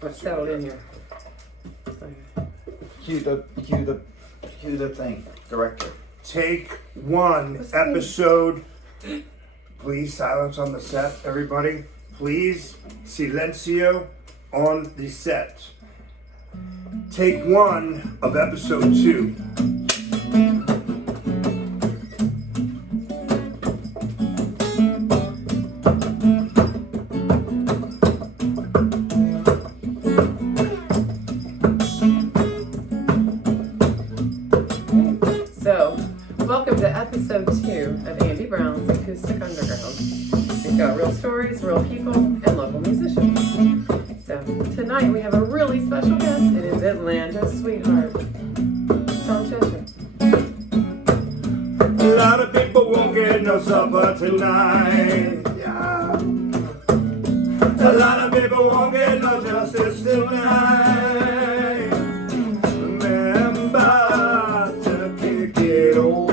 Let's settle in here. Cue the thing, director. Take one, episode. Please silence on the set, everybody. Please, silencio on the set. Take one of episode 2. Welcome to episode 2 of Andy Brown's Acoustic Underground. We've got real stories, real people, and local musicians. So tonight we have a really special guest. It is Atlanta's sweetheart, Tom Cheshire. A lot of people won't get no supper tonight. Yeah. A lot of people won't get no justice tonight. Remember to kick it over.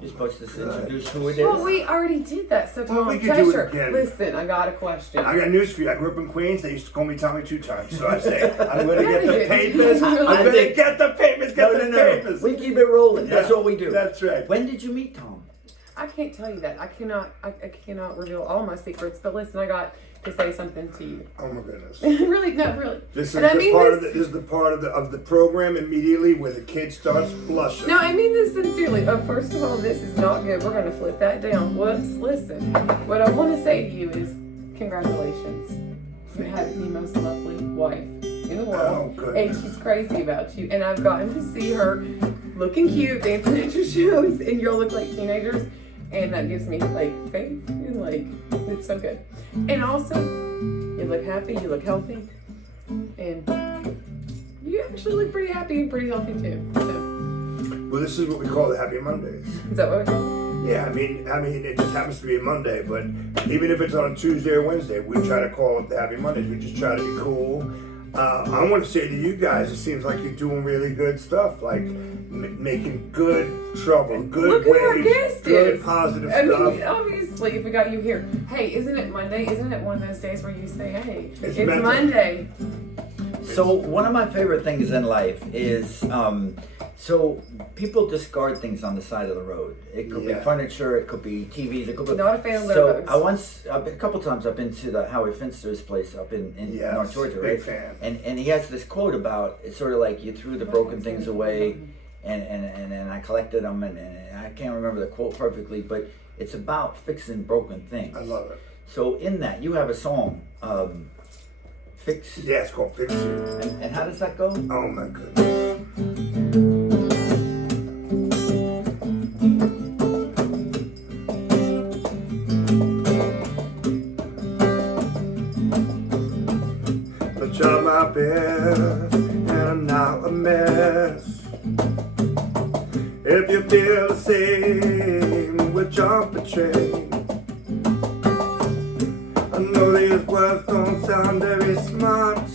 You're supposed to introduce who it is. Well, we already did that, so Tom Well, we could do it Cheshire. again. Listen, I got a question. I got news for you. I grew up in Queens. They used to call me Tommy 2 times. So I say, I'm going to get the papers. I'm going to get the papers. Get the papers. We keep it rolling. That's Yeah, what we do. That's right. When did you meet Tom? I can't tell you that. I cannot reveal all my secrets. But listen, I got to say something to you. Oh my goodness. Really, no, really. This is And I mean this is the part of the program immediately where the kid starts blushing. No, I mean this sincerely. First of all, this is not good. We're going to flip that down. Listen, what I want to say to you is congratulations. You have the most lovely wife in the world. Oh, and she's crazy about you. And I've gotten to see her looking cute, dancing at your shows, and y'all look like teenagers. And that gives me like faith and like, it's so good. And also, you look happy, you look healthy, and you actually look pretty happy and pretty healthy too. So, Well, this is what we call the Happy Mondays. is that what we call it? Yeah, I mean, it just happens to be a Monday, but even if it's on a Tuesday or Wednesday, we try to call it the Happy Mondays. We just try to be cool. I want to say to you guys, it seems like you're doing really good stuff, like making good trouble, good Look who our waves, guest good is. positive I stuff. mean, obviously, if we got you here, hey, isn't it Monday? Isn't it one of those days where you say, hey, it's mental. Monday? So one of my favorite things in life is, so people discard things on the side of the road. It could be furniture, it could be TVs, it could be. Not a fan of So those. a couple times I've been to the Howard Finster's place up in North Georgia, big right? fan. And he has this quote about, it's sort of like you threw the broken things away, and I collected them, and I can't remember the quote perfectly, but it's about fixing broken things. I love it. So in that, you have a song, Fix. Yeah, it's called Fix You. And how does that go? Oh my goodness. I tried my best, and I'm now a mess. If you feel the same, we'll jump the train. I know these words don't sound very smart,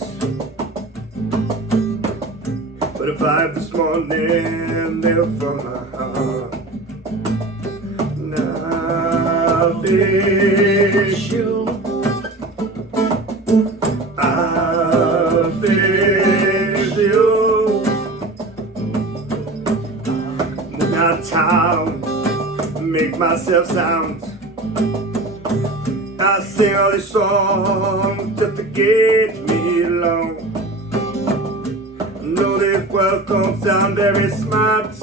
but if I have this morning, they're from my heart. Now fix you. I'll fix you. Move out of town, make myself sound. I sing all these songs just to get me along. I know these words don't sound very smart,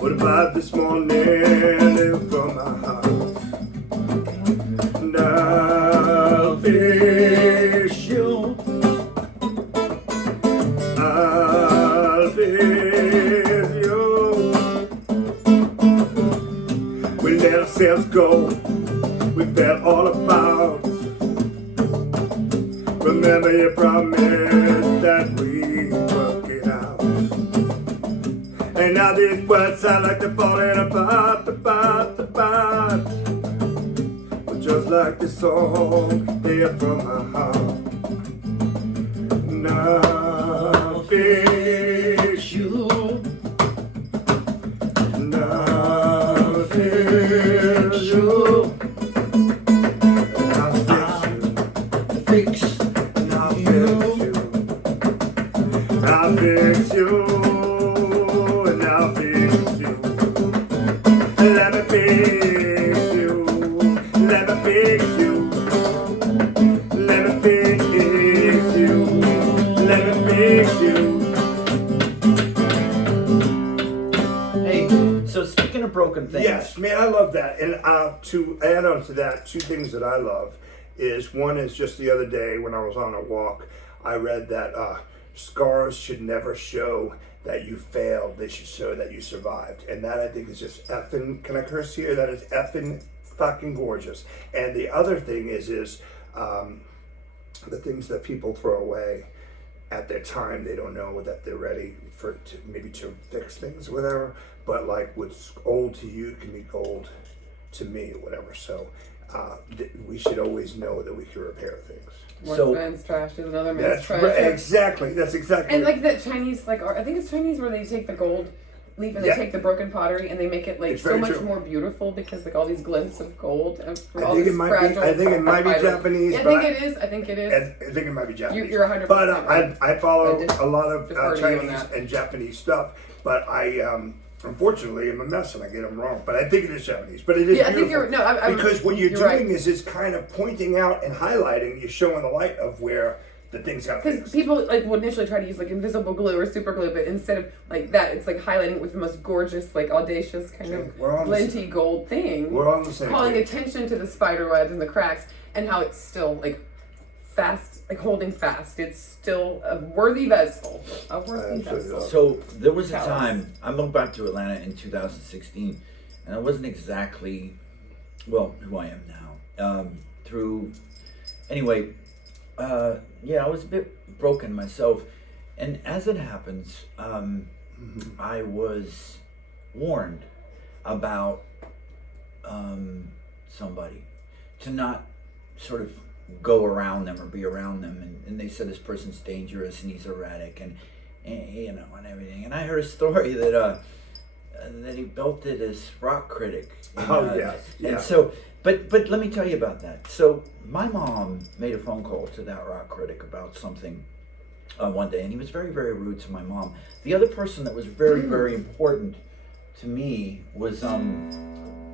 but about this morning, they're from my heart. And I'll fix you. I'll fix you. We let ourselves go. We felt all about. Remember your promise that we work it out. And now these words sound like they're falling apart, apart. But just like this song, here from my heart. Now fix you. Speaking of broken things. Yes, man, I love that. And to add on to that, two things that I love is one is just the other day when I was on a walk, I read that scars should never show that you failed. They should show that you survived. And that I think is just effing, can I curse here? That is effing fucking gorgeous. And the other thing is the things that people throw away at their time, they don't know that they're ready to fix things or whatever. But like what's old to you can be gold to me or whatever. So we should always know that we can repair things. One man's trash is another man's That's trash. right, exactly. That's exactly. And like that Chinese, like I think it's Chinese where they take the gold leaf and they take the broken pottery and they make it like It's so very much true. more beautiful because like all these glints of gold and I all think this it might fragile. be. I think it might be fiber. Japanese. Yeah, I but think it is. I think it is. I think it might be Japanese. You're 100%. But right. I follow I a lot of defer to you on Chinese that. and Japanese stuff. But I unfortunately am a mess and I get them wrong. But I think it is Japanese. But it is Yeah, I beautiful. think you're no. I'm, because what you're right. doing is kind of pointing out and highlighting. You're showing the light of where the things got Because fixed. people like would initially try to use like invisible glue or super glue, but instead of like that, it's like highlighting it with the most gorgeous, like audacious kind of We're on the glinty gold thing. We're on the same calling page. attention to the spider webs and the cracks and how it's still like fast, like holding fast. It's still a worthy vessel. A worthy Absolutely. vessel. So there was a Tell us. time I moved back to Atlanta in 2016, and I wasn't exactly who I am now. I was a bit broken myself, and as it happens, I was warned about somebody to not sort of go around them or be around them, and they said this person's dangerous and he's erratic and and everything. And I heard a story that he belted his rock critic. And so, but let me tell you about that. So my mom made a phone call to that rock critic about something one day, and he was very, very rude to my mom. The other person that was very, very important to me was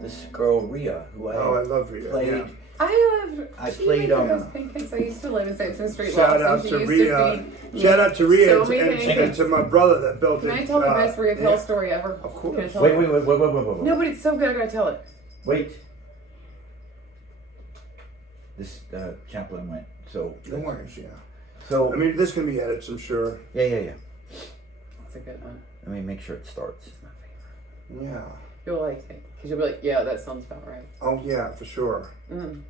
this girl Rhea, who I love Rhea. played. Yeah. I played pancakes. I used to live in Sampson Street. Shout out to Rhea. Shout out to Rhea so and, many and pancakes. to my brother that built it. Can I tell the best Rhea Hill story ever? Of course. Can I tell Wait. it? No, but it's so good. I gotta tell it. Wait. This chaplain went. So. No worries, yeah. So. I mean, this can be edited, I'm sure. Yeah. It's a good one. Let me make sure it starts. It's my favorite. Yeah. You'll like it because you'll be like, yeah, that sounds about right. Oh, yeah, for sure. Mm.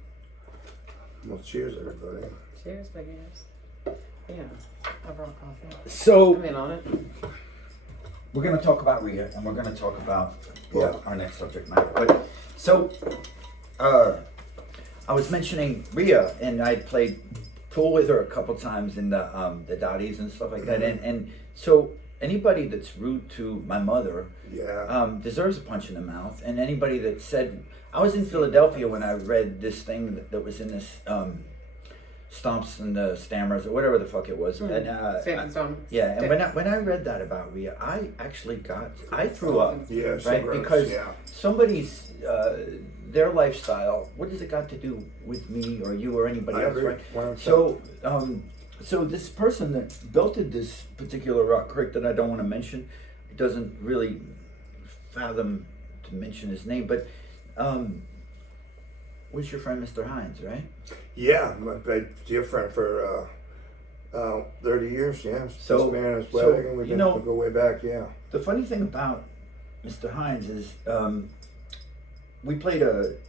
Well, cheers, everybody. Cheers, big ears. Yeah, I brought coffee. So. I'm in on it. We're going to talk about Rhea, and we're going to talk about our next subject matter. But so, I was mentioning Rhea, and I played pool with her a couple times in the Dotties and stuff like that. And so anybody that's rude to my mother, deserves a punch in the mouth. And anybody that said, I was in Philadelphia when I read this thing that was in this Stomps and the Stammers or whatever the fuck it was. And when I read that about Rhea, I threw up. Yeah, so right? gross, Because yeah. somebody's their lifestyle. What has it got to do with me or you or anybody I else? agree. Right? 100%. So this person that built this particular rock creek that I don't want to mention, doesn't really fathom to mention his name, but was your friend Mr. Hines, right? Yeah, my dear friend for 30 years, yeah. So- this man is so, wedding, and we you know- go way back, yeah. The funny thing about Mr. Hines is we played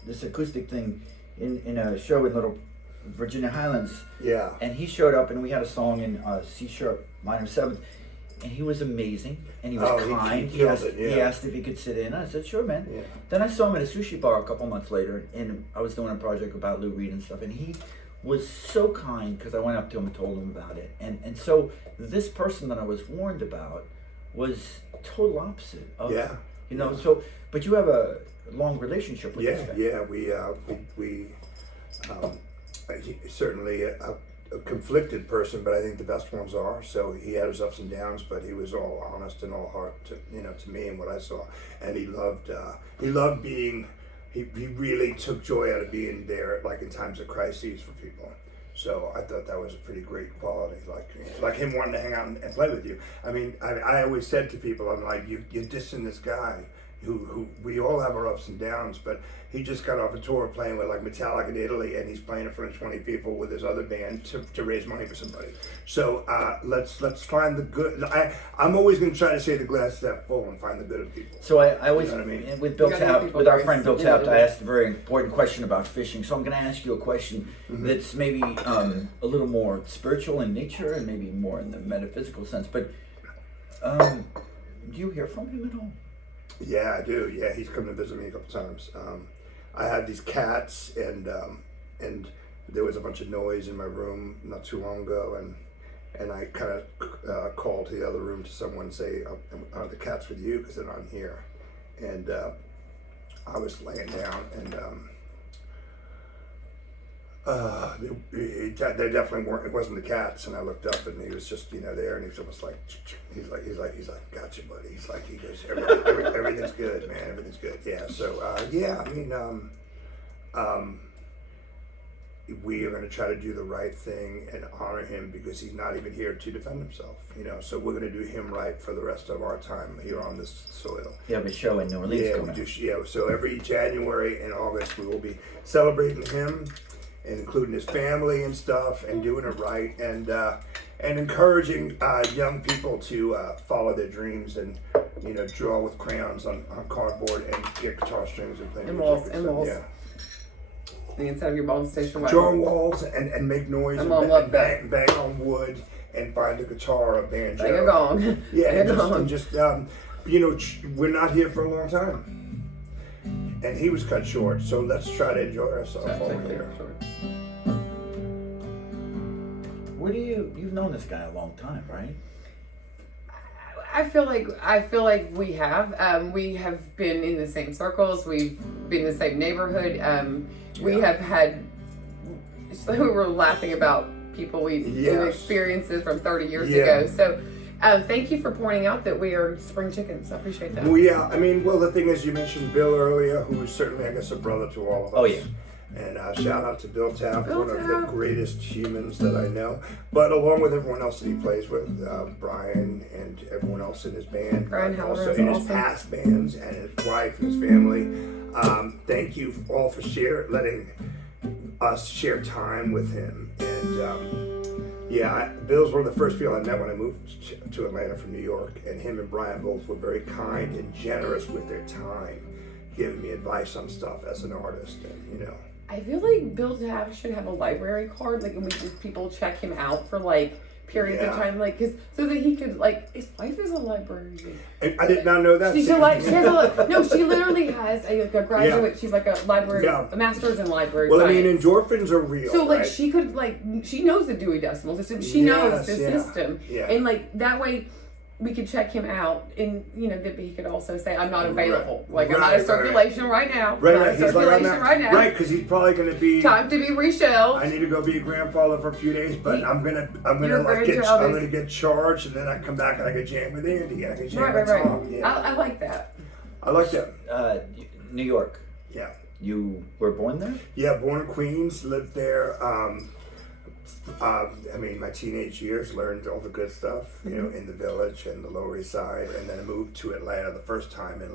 this acoustic thing in a show in Little Virginia Highlands, Yeah. and he showed up and we had a song in C sharp minor 7th, and he was amazing and he was kind. he killed it, He yeah. asked if he could sit in. I said, sure, man. Yeah. Then I saw him at a sushi bar a couple months later, and I was doing a project about Lou Reed and stuff, and he was so kind because I went up to him and told him about it. And so this person that I was warned about was total opposite of, Yeah. you know, so, but you have a long relationship with this guy. Yeah, we certainly a conflicted person, but I think the best ones are. So he had his ups and downs, but he was all honest and all heart to me and what I saw. And he loved being. He really took joy out of being there, like in times of crises for people. So I thought that was a pretty great quality, like him wanting to hang out and play with you. I mean, I always said to people, I'm like, you're dissing this guy. who we all have our ups and downs, but he just got off a tour playing with like Metallica in Italy, and he's playing in front of 20 people with his other band to raise money for somebody. So let's find the good. I'm always going to try to say the glass is half full and find the good in people. So I always, You know what I mean? with Bill You gotta Taft, make with our people friend Bill very Taft, I sensitive. asked a very important question about fishing. So I'm going to ask you a question that's maybe a little more spiritual in nature and maybe more in the metaphysical sense. But do you hear from him at all? Yeah, I do. Yeah, he's come to visit me a couple times. I have these cats, and there was a bunch of noise in my room not too long ago, and I kind of called to the other room to someone and say, "Are the cats with you?" Because they're not here. And I was laying down, and they definitely weren't. It wasn't the cats, and I looked up, and he was just there, and he was almost like, he's like, "Gotcha, buddy." He goes, everything's good, man. Everything's good. Yeah. So yeah, I mean, we are going to try to do the right thing and honor him because he's not even here to defend himself. So we're going to do him right for the rest of our time here on this soil. You have a show in New Orleans Yeah, coming we up. do. Yeah. So every January and August we will be celebrating him, and including his family and stuff, and doing it right, and encouraging young people to follow their dreams and draw with crayons on cardboard and get guitar strings and play And music walls, and and stuff. walls. Yeah, The inside of your bomb station. draw on walls and make noise My and, mom loved bang on wood and find a guitar, a banjo. Bang a gong. Yeah, Bang a gong. and just we're not here for a long time, and he was cut short. So let's try to enjoy ourselves while we're here. Where do you've known this guy a long time, right? I feel like we have. We have been in the same circles. We've been in the same neighborhood. We have had. So we were laughing about people we experiences from 30 years ago. So. Thank you for pointing out that we are spring chickens. I appreciate that. Well, yeah. I mean, the thing is, you mentioned Bill earlier, who is certainly, I guess, a brother to all of us. Oh, yeah. And shout out to Bill Taft, Bill one of the Taft. greatest humans that I know. But along with everyone else that he plays with, Brian and everyone else in his band, Brian and Howard also is in his awesome. past bands, and his wife and his family. Thank you all for letting us share time with him. And Bill's one of the first people I met when I moved to Atlanta from New York, and him and Brian both were very kind and generous with their time, giving me advice on stuff as an artist, and I feel like Bill Taft should have a library card, like, and we just people check him out for like periods of time, like, so that he could his wife is a librarian. I did not know that. She literally has a graduate. Yeah. She's like a library, Yeah. a master's in library Well, science. I mean, endorphins are real. So right? she could she knows the Dewey Decimal System. She knows the Yes, system, yeah. and that way we could check him out, and that he could also say, "I'm not available. I'm not in circulation right now. Right, Not right. in He's circulation like, right now. Right, because he's probably going to be. Time to be reshelved." I need to go be a grandfather for a few days, but I'm gonna get charged, and then I come back and I get jammed with Andy, and I get jammed with Tom. Right. Yeah. I like that. I like that. New York. Yeah. You were born there? Yeah, born in Queens, lived there. My teenage years, learned all the good stuff, in the Village and the Lower East Side, and then I moved to Atlanta the first time in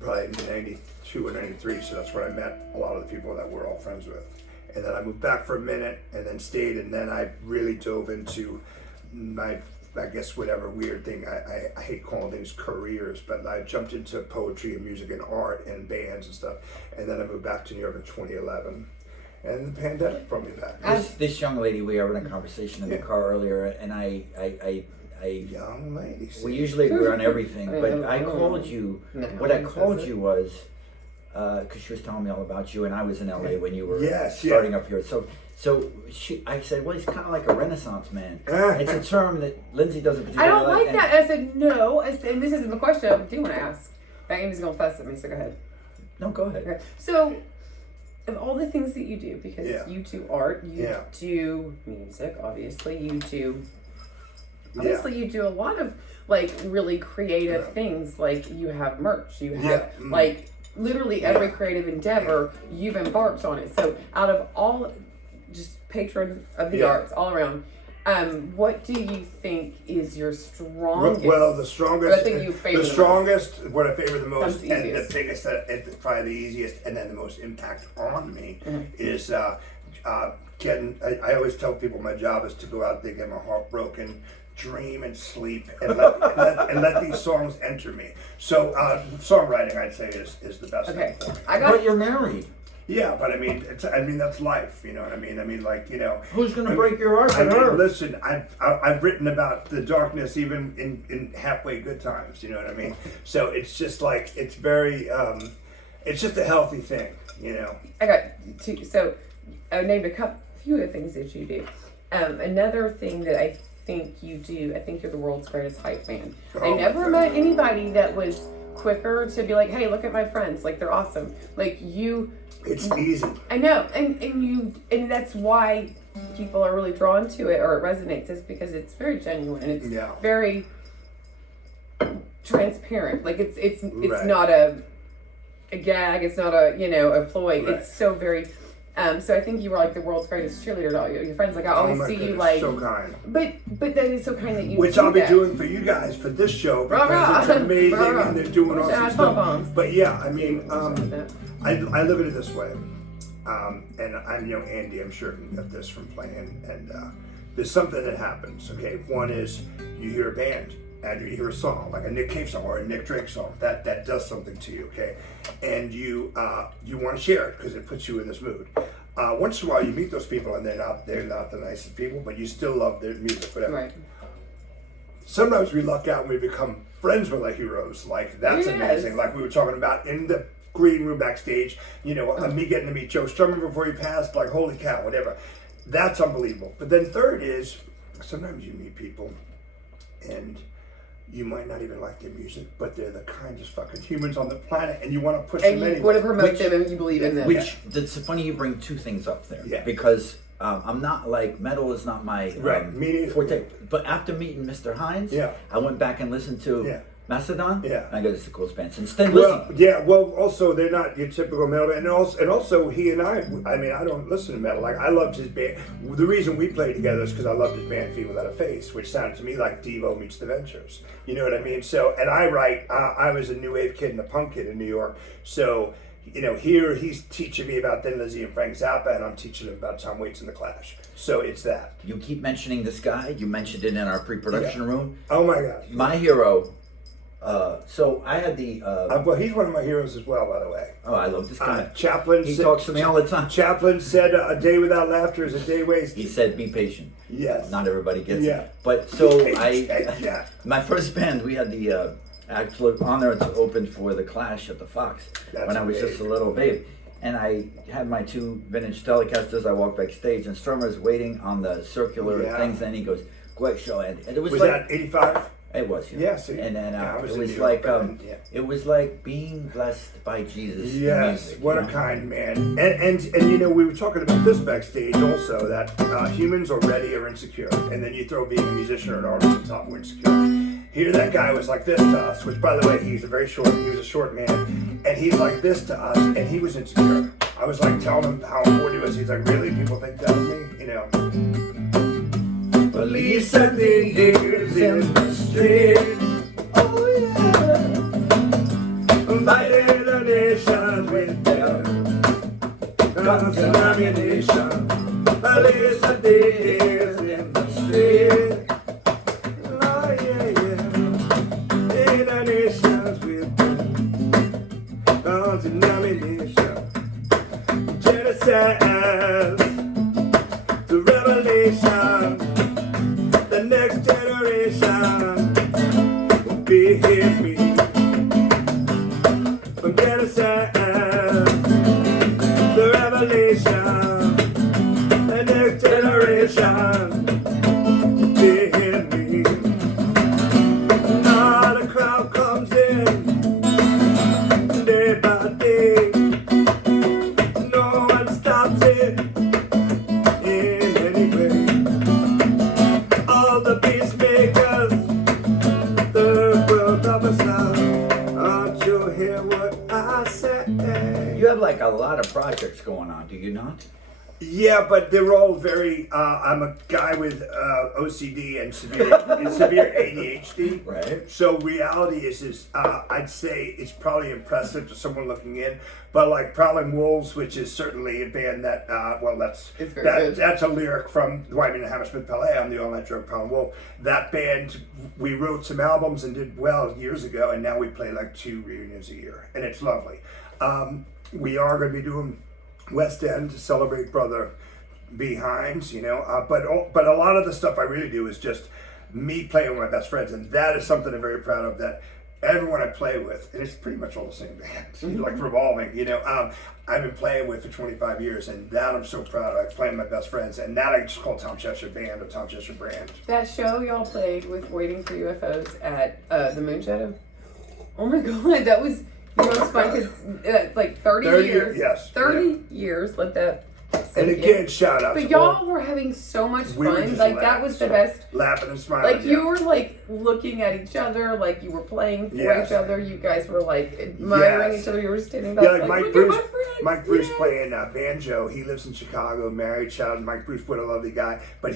probably 92 or 93, so that's where I met a lot of the people that we're all friends with. And then I moved back for a minute and then stayed, and then I really dove into my, I guess, whatever weird thing, I hate calling things careers, but I jumped into poetry and music and art and bands and stuff, and then I moved back to New York in 2011. And the pandemic brought me back. This young lady, we were in a conversation in the car earlier, and I Young ladies. we usually agree on everything, but I called you. What I called you was because she was telling me all about you, and I was in LA when you were starting up here. So I said, well, he's kind of like a Renaissance man. It's a term that Lindsay doesn't I particularly don't like that. I said no. And this isn't the question. I do want to ask. Amy's gonna fuss at me, so go ahead. No, go ahead. Okay. So, of all the things that you do, because you do art, you do music, obviously, you do a lot of really creative things. Like, you have merch, you have literally every creative endeavor, you've embarked on it. So out of all, just patron of the arts all around, What do you think is your strongest? Well, the strongest. I think you favor the strongest. What I favor the most, the and the easiest. biggest, probably the easiest, and then the most impact on me is getting. I always tell people my job is to go out there, get my heart broken, dream and sleep, and let these songs enter me. So songwriting, I'd say, is the best. Okay, thing for me. But you're married. Yeah, but I mean, that's life. You know what I mean? I mean, like, you know, Who's gonna break your heart? I But her. mean, listen, I've written about the darkness even in halfway good times. You know what I mean? So it's just like it's very, it's just a healthy thing. You know. I got two. So I named few of the things that you do. Another thing that I think you do, I think you're the world's greatest hype man. I never met anybody that was quicker to be like, hey, look at my friends, like they're awesome. Like you. It's easy. I know, and that's why people are really drawn to it, or it resonates, is because it's very genuine and it's very transparent. Like it's Right. not a gag, it's not a a ploy. Right. It's so very. So I think you were like the world's greatest cheerleader to all your friends. Like I always my see you goodness, like. so kind. But that is so kind that you. Which do I'll be that. doing for you guys for this show because Rah-rah. it's amazing Rah-rah. and they're doing Wish I awesome had stuff. pom-poms. But yeah, I mean, I look at it this way, and I'm Andy. I'm sure can get this from playing. And there's something that happens. Okay, one is you hear a band and you hear a song like a Nick Cave song or a Nick Drake song that does something to you. Okay, and you want to share it because it puts you in this mood. Once in a while, you meet those people and they're not the nicest people, but you still love their music, whatever. Right. Sometimes we luck out and we become friends with our heroes. Like that's amazing. Like we were talking about in the green room backstage. Me getting to meet Joe Strummer before he passed. Like holy cow, whatever. That's unbelievable. But then third is sometimes you meet people and you might not even like their music, but they're the kindest fucking humans on the planet, and you want to push them And anyway. you want to promote them and you believe in them. It's funny you bring two things up there. Yeah. Because I'm not like metal is not my Me neither. forte. But after meeting Mr. Hines, I went back and listened to Macedon. Yeah. And I go, this is the coolest band since then. Well, yeah. Well, also they're not your typical metal band, and also he and I mean, I don't listen to metal. Like I loved his band. The reason we played together is because I loved his band Feet Without a Face, which sounded to me like Devo meets the Ventures. You know what I mean? So, and I write. I was a new wave kid and a punk kid in New York. So, here he's teaching me about Thin Lizzy and Frank Zappa, and I'm teaching him about Tom Waits and the Clash. So it's that. You keep mentioning this guy. You mentioned it in our pre-production room. Oh my God. My hero. So I had the. Well, he's one of my heroes as well, by the way. Oh, I love this guy. Chaplin. He talks to me all the time. Chaplin said, "A day without laughter is a day wasted." He said, "Be patient." Yes. Not everybody gets Yeah. it. But so Yeah. my first band, we had the absolute honor to open for the Clash at the Fox when I was just a little babe. And I had my two vintage Telecasters. I walked backstage, and Strummer's waiting on the circular things, and he goes, "Great show, Andy." And it was like that 85? it was, Yeah, see. and then I was it in was New York, like but then, it was like being blessed by Jesus. in Yes, music, what you a know? kind man. And we were talking about this backstage also, that humans are ready or insecure. And then you throw being a musician or an artist on top of insecure. Here that guy was like this to us, which by the way, he was a short man. And he's like this to us, and he was insecure. I was like telling him how important he was. He's like, really? People think that of me? Police and the niggas in the streets. Oh yeah. Fighting the nation with them. Guns and ammunition. Police and the niggas in the streets. Oh yeah. In the nations with them. Guns and ammunition. Genesis. The revelation. The next generation will be here for you. From Genesis, the revelation, the next generation will be here for you. Now the crowd comes in, day by day. No one stops it in any way. All the peacemakers, the world of us now. Aren't you hear what I say? You have like a lot of projects going on, do you not? Yeah, but they're all very. I'm a guy with OCD and severe ADHD. Right. So reality is I'd say it's probably impressive to someone looking in, but like Prowling Wolves, which is certainly a band that It's very good. that's a lyric from the White Man and Hammersmith Ballet. I'm the all-night drunk Prowling Wolf. That band, we wrote some albums and did well years ago, and now we play like 2 reunions a year, and it's lovely. We are going to be doing West End to celebrate Brother Behinds, but a lot of the stuff I really do is just me playing with my best friends, and that is something I'm very proud of. That everyone I play with, and it's pretty much all the same band, like revolving. I've been playing with for 25 years, and that I'm so proud of. Playing with my best friends, and that I just call Tom Cheshire Band or Tom Cheshire Brand. That show y'all played with Waiting for UFOs at the Moonshadow. Oh my god, that was. It's fun because like 30 years. Yes. 30 years. Let that. And again, shout out. But to y'all all. were having so much We were fun. just Like laughing, that was the best. Laughing and smiling. Like you were like looking at each other, like you were playing for Yes. each other. You guys were like admiring Yes. each other. You were standing back Yeah, like like, Mike look Bruce. at my friends. Mike Bruce Yes. playing banjo. He lives in Chicago, married, shout out to Mike Bruce, what a lovely guy. But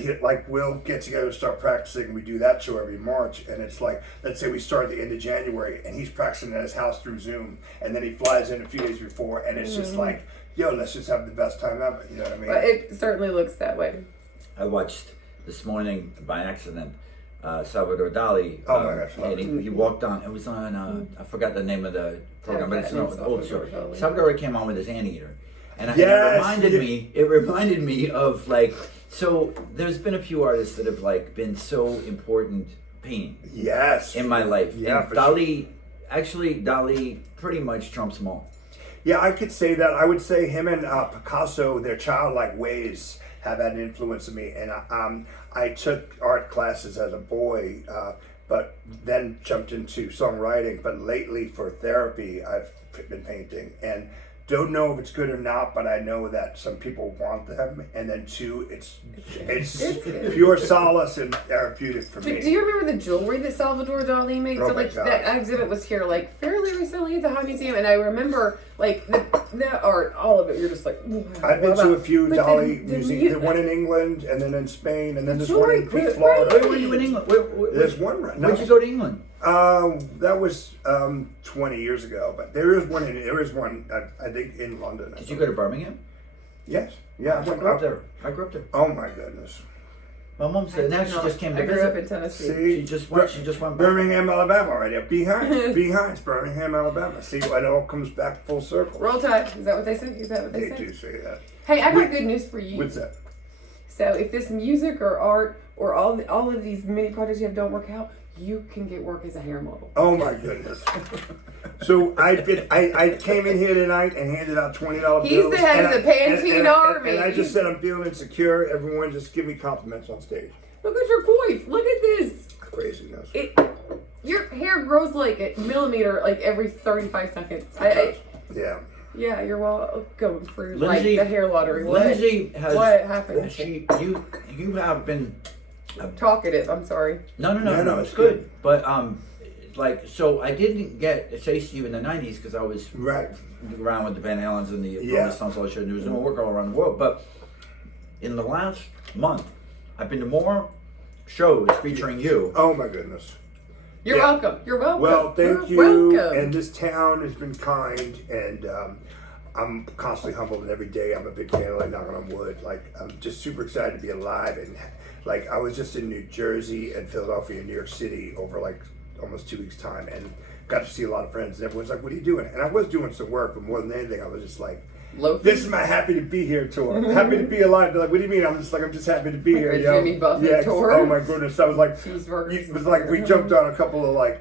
we'll get together and start practicing. We do that show every March, and it's like, let's say we start at the end of January, and he's practicing at his house through Zoom, and then he flies in a few days before, and it's just like, yo, let's just have the best time ever. You know what I mean? But it certainly looks that way. I watched this morning by accident Salvador Dali. Oh my gosh, love and he walked on. It was on. I forgot the name of the program, but it's an old show. Salvador Dali. Salvador came on with his anteater, and Yes, it reminded me of like. So there's been a few artists that have like been so important painting Yes. in my life. Yeah, and for Dali, actually, Dali pretty much trumps them all. Yeah, I could say that. I would say him and Picasso, their childlike ways have had an influence on me. And I took art classes as a boy, but then jumped into songwriting. But lately, for therapy, I've been painting. And don't know if it's good or not, but I know that some people want them. And then two, it's pure solace and therapeutic for me. Do you remember the jewelry that Salvador Dali made? Oh So my like God. that exhibit was here like fairly recently at the High Museum, and I remember like the art, all of it. You're just like, wow, I've been to a few But Dali the museums. The one in England, and then in Spain, and then there's one jewelry in Peak, was Florida. Where were you in England? There's one right now. Where'd you go to England? That was 20 years ago, but there is one. I think in London. Did you go to Birmingham? Yes. Yeah. I grew up there. Oh my goodness. My mom said now she just came to I grew up visit. in Tennessee. See, She just went back. Birmingham, Alabama, right there. Behind Birmingham, Alabama. See, it all comes back full circle. Roll Tide. Is that what they say? Is that what they They say? do say that. Hey, I got good news for you. What's that? So if this music or art or all of these mini projects you have don't work out, you can get work as a hair model. Oh my goodness. So I came in here tonight and handed out $20 bills. He's the head of the Pantene Army. And I just said I'm feeling insecure. Everyone just give me compliments on stage. Look at your coif. Look at this. Craziness. Your hair grows like a millimeter like every 35 seconds. Yeah. Yeah, you're going for Lindsay- like the hair lottery. Lindsay has. What happened? You have been. Talkative. I'm sorry. No, it's good. But like, so I didn't get a taste of you in the '90s because I was Right. around with the Van Halens and the Yeah. Rolling Stones, all that shit. Doing work all around the world. But in the last month, I've been to more shows featuring you. Oh my goodness. You're Yeah. welcome. You're welcome. Well, thank You're you. welcome. And this town has been kind, and I'm constantly humbled. And every day, I'm a big fan of like knocking on wood. Like I'm just super excited to be alive. And like I was just in New Jersey and Philadelphia and New York City over like almost 2 weeks time, and got to see a lot of friends. And everyone's like, "What are you doing?" And I was doing some work, but more than anything, I was just like, Loafing. "This is my happy to be here tour. Happy to be alive." They're like, "What do you mean?" I'm just happy to be Like here. a yo. Jimmy Buffett yeah, tour? Oh my goodness! I was like, Cheeseburgers. it was like we jumped on a couple of like.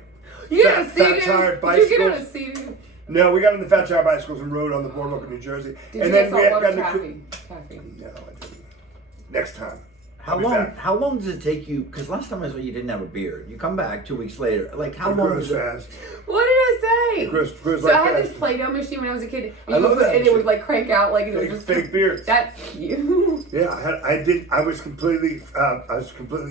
You got a fat CD? tired Did you get on a bicycles. CD? No, we got on the fat tire bicycles and rode on the boardwalk in New Jersey. Did and you then get we had saltwater gotten taffy? No, I didn't. Next time. How I'll be long? back. How long does it take you? Because last time I saw you didn't have a beard. You come back 2 weeks later. Like how It long grows does it? fast. What did I say? It grows So like I had fast. this Play-Doh machine when I was a kid. I love that And it machine. would like crank out like it was Fake, just fake beards. That's you. Yeah, I was completely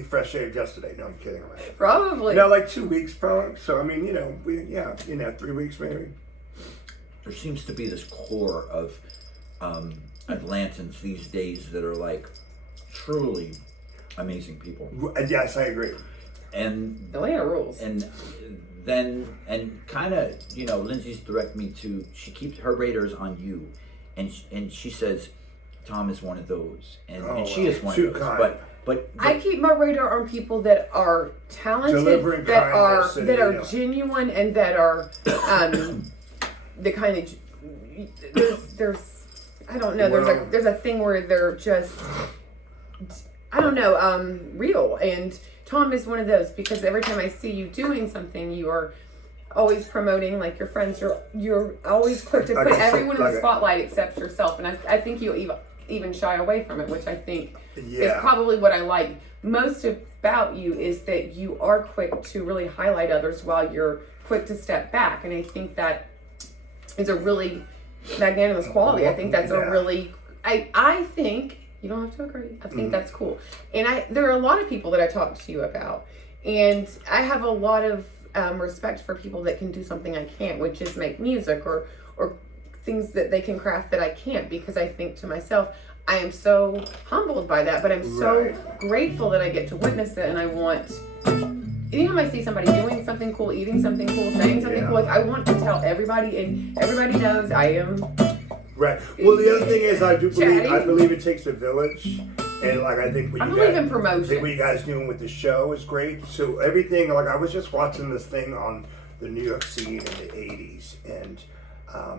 fresh shaved yesterday. No, I'm kidding. Right? Probably. No, like 2 weeks probably. So I mean, 3 weeks maybe. There seems to be this core of Atlantans these days that are like truly amazing people. Yes, I agree. And Atlanta rules. and then kind of, you know, Lindsay's direct me to, she keeps her radars on you, and she says Tom is one of those, and she is one of those. But I keep my radar on people that are talented, Delivering that are kindness and, that you are know. genuine, and that are the kind of there's I don't know, Well, there's a thing where they're just I don't know, real. And Tom is one of those, because every time I see you doing something, you are always promoting like your friends. You're always quick to put everyone in the spotlight except yourself. And I think you even shy away from it, which I think is probably what I like most about you, is that you are quick to really highlight others while you're quick to step back. And I think that is a really magnanimous quality. I think that's a really, I think, you don't have to agree, I think that's cool. And there are a lot of people that I talk to you about, and I have a lot of respect for people that can do something I can't, which is make music or things that they can craft that I can't, because I think to myself, I am so humbled by that, but I'm so grateful that I get to witness it. And I want, anytime I see somebody doing something cool, eating something cool, saying something cool, like, I want to tell everybody, and everybody knows I am. Right. Well, the other thing is, I believe it takes a village, and like I think I believe in promotion. What you guys doing with the show is great. So everything, like I was just watching this thing on the New York scene in the '80s, and I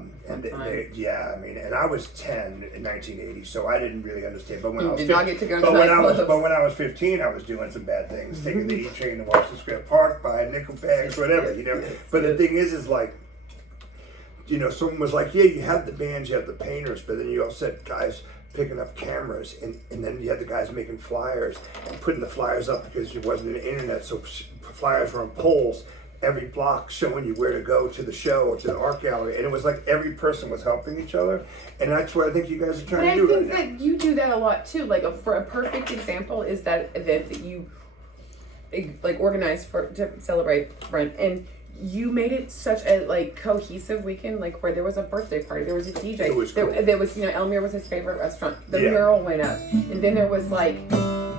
mean, and I was 10 in 1980, so I didn't really understand. But when I was 15, but when I was 15, I was doing some bad things, taking the E train to Washington Square Park, buying nickel bags, whatever, you know. But the thing is like, you know, someone was like, yeah, you have the bands, you have the painters, but then you also had guys picking up cameras, and then you had the guys making flyers and putting the flyers up, because there wasn't an internet, so flyers were on poles every block showing you where to go to the show or to the art gallery, and it was like every person was helping each other, and that's what I think you guys are trying to do right now. I think that you do that a lot too. Like for a perfect example is that event that you like organized to celebrate Brent, and you made it such a like cohesive weekend, like where there was a birthday party, there was a DJ, it was cool. there was, you know, Elmere was his favorite restaurant, the mural went up, and then there was like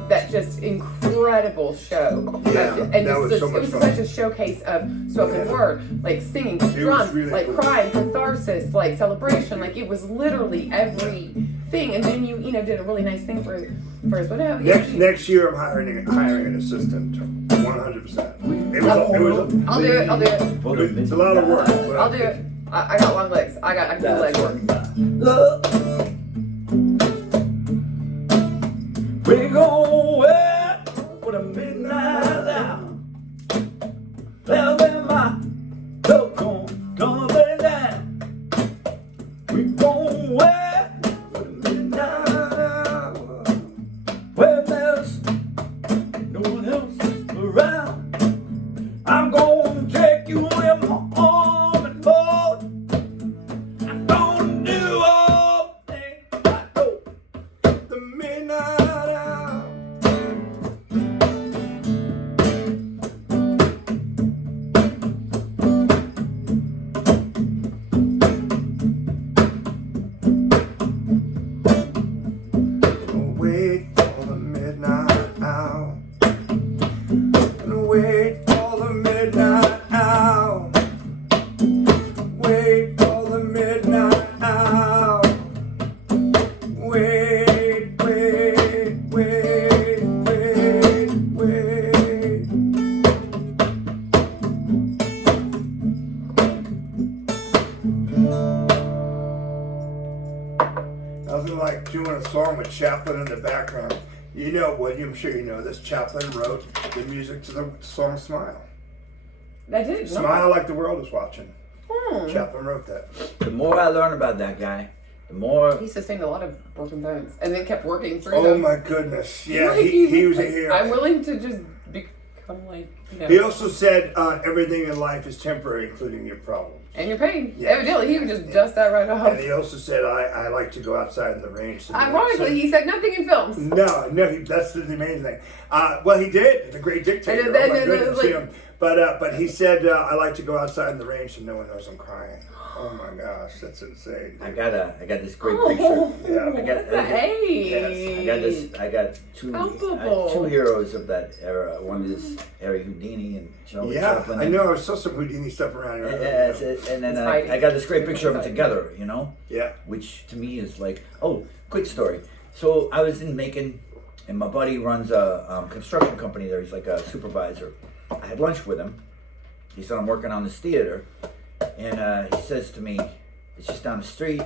that just incredible show. It was such a showcase of spoken word, like singing, drums, really like cool. Crying, catharsis, like celebration, like it was literally everything. And then you did a really nice thing for his whatever. Next year I'm hiring an assistant, 100%. I'll do it. It's a lot of work. I'll do it. I got long legs. I can do leg work. We're going for the midnight hour. Tell them my love come down. We're going for the midnight hour, where there's no one else around. I'm gonna take you in my arm and hold. I'm gonna do all things I know. The midnight hour. Wait for the midnight hour. Wait for the midnight hour. Wait for the midnight hour. Wait, wait, wait, wait, wait. Nothing like doing a song with Chaplin in the background. You know what? I'm sure you know this. Chaplin wrote the music to the song "Smile." I did. Smile like the world is watching. Chaplin wrote that. The more I learn about that guy, the more he sustained a lot of broken bones, and then kept working through Oh them. my goodness! Yeah, he was a hero. I'm willing to just become like No. He also said everything in life is temporary, including your problems. And your pain. Yes. Evidently, he would just dust that right off. And he also said, I like to go outside in the rain. So Ironically, he said nothing in films. No, that's the amazing thing. Well, he did. The great dictator. And then- oh my and then goodness, like- you know. But he said, I like to go outside in the rain so no one knows I'm crying. Oh my gosh, that's insane. I got this great Oh, picture. Yeah. that's an age. I got two Palpable. two heroes of that era. One is Harry Houdini and Charlie Yeah, Chaplin. I know. I saw some Houdini stuff around here. And then It's I hiding. got this great picture of them It's together, you know? Yeah. Which to me is like, oh, quick story. So I was in Macon, and my buddy runs a construction company there. He's like a supervisor. I had lunch with him. He said, I'm working on this theater. And he says to me, it's just down the street.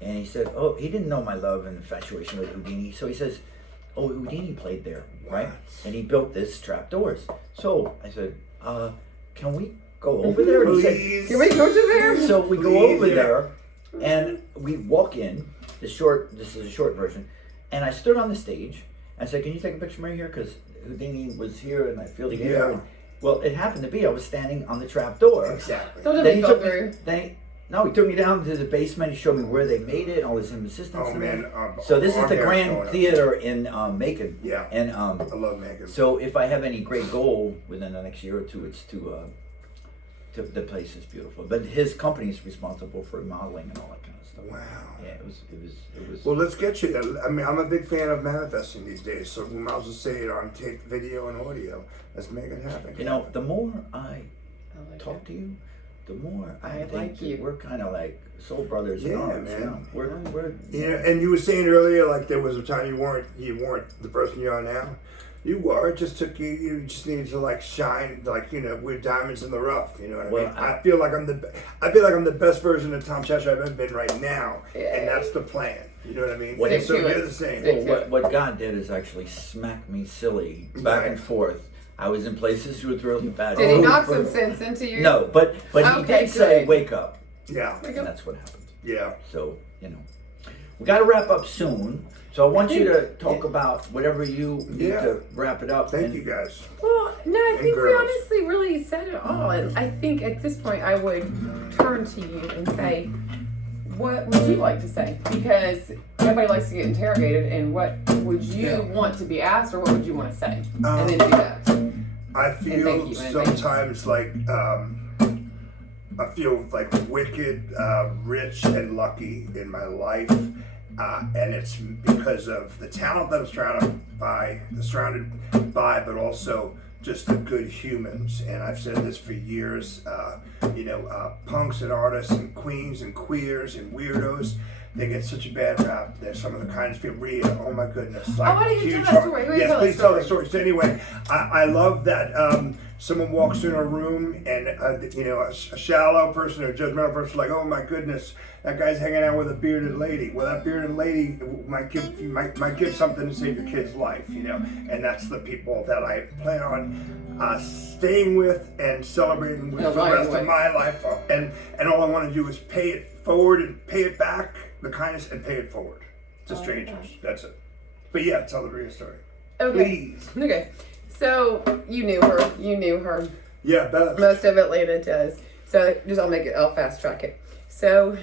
And he said, oh, he didn't know my love and infatuation with Houdini. So he says, oh, Houdini played there, right? And he built this trapdoors. So I said, can we go over there? And he said, Please. Can we go to there? so we go Please, over yeah. there, and we walk in. This is a short version. And I stood on the stage. I said, can you take a picture right here? Because Houdini was here, and I feel the air. Yeah. Well, it happened to be I was standing on the trap door. Exactly. Don't let Then me he go took me. through. He took me down to the basement. He showed me where they made it, all his assistants. Oh, and man, everything. So this is our the hair's Grand going up. Theater in Macon. Yeah. And I love Megan. so if I have any great goal within the next year or two, it's to the place is beautiful. But his company is responsible for remodeling and all that kind of stuff. Wow. Yeah, it was. Well, let's get you there. I mean, I'm a big fan of manifesting these days, so we might as well say it on tape, video, and audio. Let's make it happen. You know, the more I I like talk it. to you, the more I I think like you. we're kind of like soul brothers in Yeah, arms. man. You know? We're You know, and you were saying earlier, like there was a time you weren't the person you are now. You were. It just took you. You just needed to like shine, like we're diamonds in the rough. You know what I Well, mean? I feel like I'm the best version of Tom Cheshire I've ever been right now, and that's the plan. You know what I mean? What And if so you- you're the same. Stick Well, what God did is actually smack me silly back Right. and forth. I was in places with really bad. Did he knock food. some sense into you? No, but he Okay, did say, good. "Wake up," Yeah, and that's what happened. yeah. So we got to wrap up soon. So I want you to talk about whatever you need Yeah. to wrap it up. Thank and you guys. Well, no, I And think we girls. honestly really said it all. And I think at this point I would turn to you and say, what would you like to say? Because everybody likes to get interrogated, and what would you Yeah. want to be asked, or what would you want to say? Um, And then do that. I thank feel you, and thank you. sometimes like I feel like wicked, rich, and lucky in my life, and it's because of the talent that I'm surrounded by, but also just the good humans. And I've said this for years. Punks and artists and queens and queers and weirdos. They get such a bad rap. They're some of the kindest people. Rhea, oh my goodness. why don't you huge tell that heart. story? Why don't you Yes, tell that please tell the story? story. So anyway, I love that someone walks in a room and a shallow person or a judgmental person like, oh my goodness, that guy's hanging out with a bearded lady. Well, that bearded lady might give something to save your kid's life, and that's the people that I plan on staying with and celebrating with for the rest of my life. And all I want to do is pay it forward and pay it back, the kindness, and pay it forward to strangers. That's it. But yeah, tell the real story. Okay. Please. Okay. So you knew her. Yeah, Beth. Most of Atlanta does. So I'll fast track it. So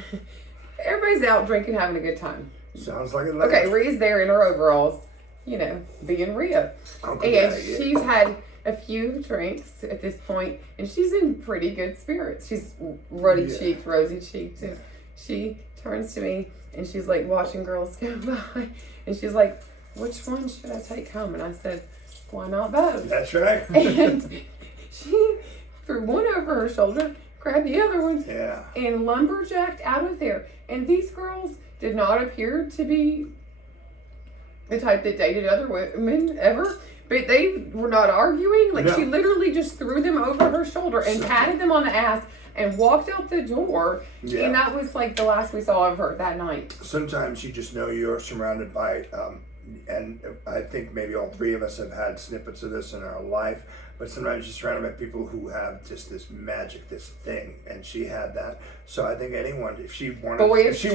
everybody's out drinking, having a good time. Sounds like it. Okay, Rhea's there in her overalls, being Rhea. Uncle And Daddy, yeah. she's had a few drinks at this point, and she's in pretty good spirits. She's rosy cheeked, and she turns to me, and she's like watching girls go by, and she's like, which one should I take home? And I said, why not both? That's right. And she threw one over her shoulder, grabbed the other one, Yeah. and lumberjacked out of there. And these girls did not appear to be the type that dated other women ever. But they were not arguing. Like, No. she literally just threw them over her shoulder and patted them on the ass and walked out the door. Yeah. And that was like the last we saw of her that night. Sometimes you just know you're surrounded by, and I think maybe all three of us have had snippets of this in our life. but sometimes you're surrounded by people who have just this magic, this thing, and she had that. So I think anyone, if she wanted, if she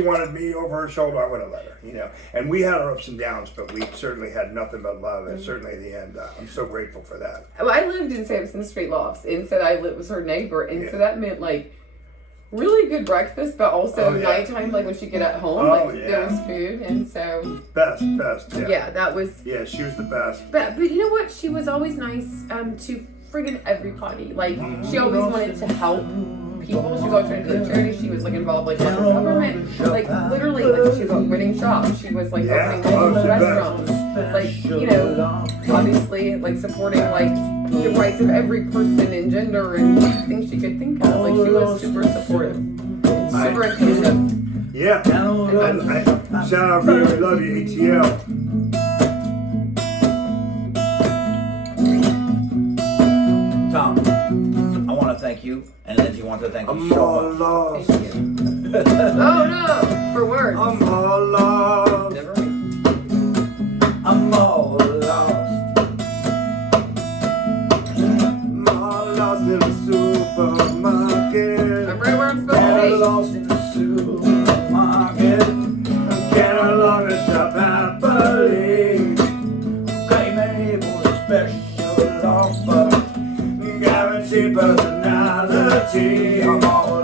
wanted me over her shoulder, I would have let her, you know. And we had our ups and downs, but we certainly had nothing but love, and certainly at the end, I'm so grateful for that. Well, I lived in Sampson Street Lofts, and so I was her neighbor, and so that meant like really good breakfast, but also nighttime, like when she'd get at home, there was food, and so best, yeah, that was she was the best. But you know what? She was always nice to friggin' everybody. Like she always wanted to help people. She was always trying to do charity. She was like involved like with the government, like literally like she was winning shops. She was like opening multiple restaurants, like you know, obviously like supporting like the rights of every person and gender and things she could think of. Like she was super supportive, and super inclusive. Yeah, and shout out, really love you, ATL. Tom, I want to thank you, and Lindsay wants to thank you I'm so all much. lost. Thank you. Oh no, for words. I'm all lost. Never mind. I'm all lost. I'm all lost in the supermarket. I'm right where I'm supposed All to be. lost in the supermarket. I can no longer shop happily. Claiming for a special offer. Guaranteed personality. I'm all